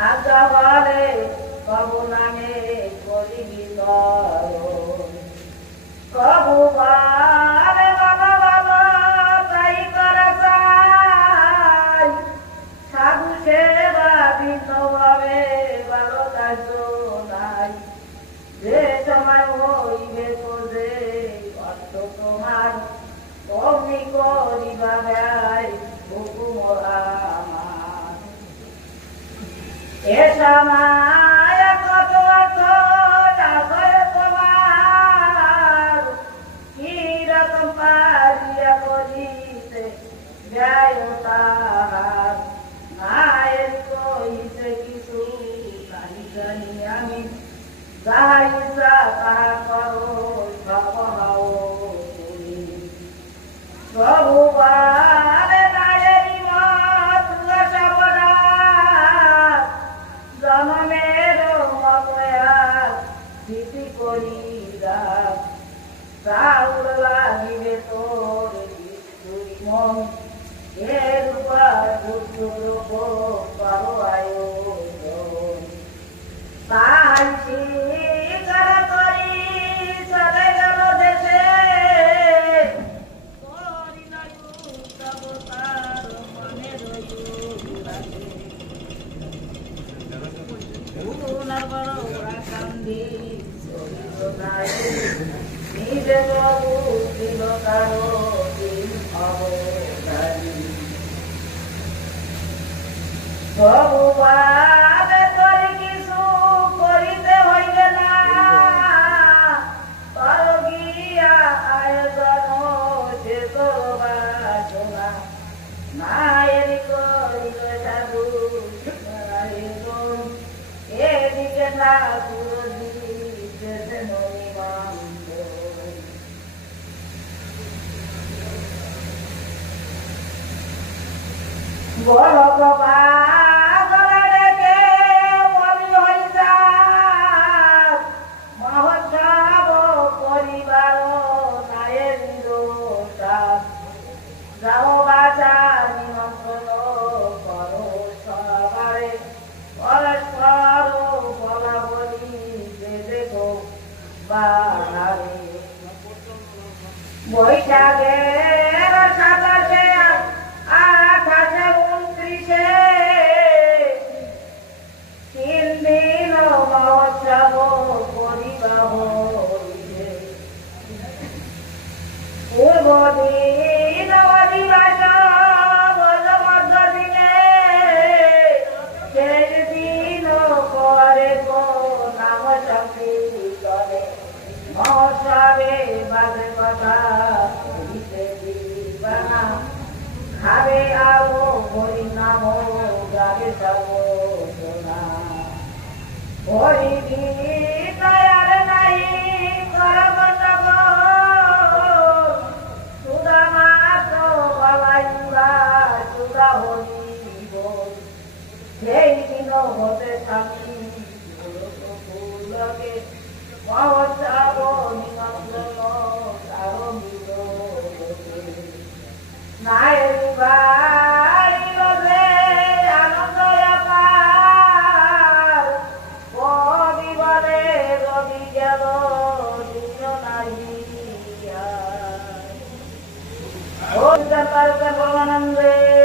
Agavale, Pavuname, Kori Gita, সময় হইবে তো যে অর্থ তোমার তুমি করিবা ব্যয় হুকুম আমার এ সময় কত আসরে তোমার কি রকম পারিয়া করিতে ব্যয় তাহার মায়ের কইতে কিছু জানি জানি আমি যাহা ইচ্ছা তাহা করো সবহাও তুমি বহুবারে নারী মত সবরাত জনমের মতয়ার স্মৃতি করি রাত চাউল লাগিবে তোর দুই মন এর উপর দুর্যোগ করো আয়োজন তাই স্বীকার করি চলে গেল দেশে নিজে বাবু ছিল কারো দিন অবদারি ভগবানে করি কিছু করিতে হইবে না পর গিয়া আয়োজন সে করবাসনা মায়ের করিল সাধু এদিকে না পুরো দিতে মণিমান্দ বড় কপা যাও বাজা নিমন্ত্রণ করো সবারে পরস্পর বলা বলি যে দেখো বাহারে বৈশাখের 27-এ 28-এ 29-এ 3 দিন মহোৎসব করিবা হইবে পূর্বদিন অধিবাস মধ্য দিনে শেষ দিন করে নাম সংকীর্তনে মহোৎসবে বাজে কথা করিতে দিবানা খাবে আলো হরি নাম গাবে সব সোনা হরি গীত আর নাই করব সেই দিন হতে থাকি ফুলকে মহোৎসব নিমন্ত্রণ আরম্ভিত নায়ের বাড়ি রবে আনন্দ অপার কবি বলে রবি গেল দিন নাহিয়া ও জনতার পরমানন্দে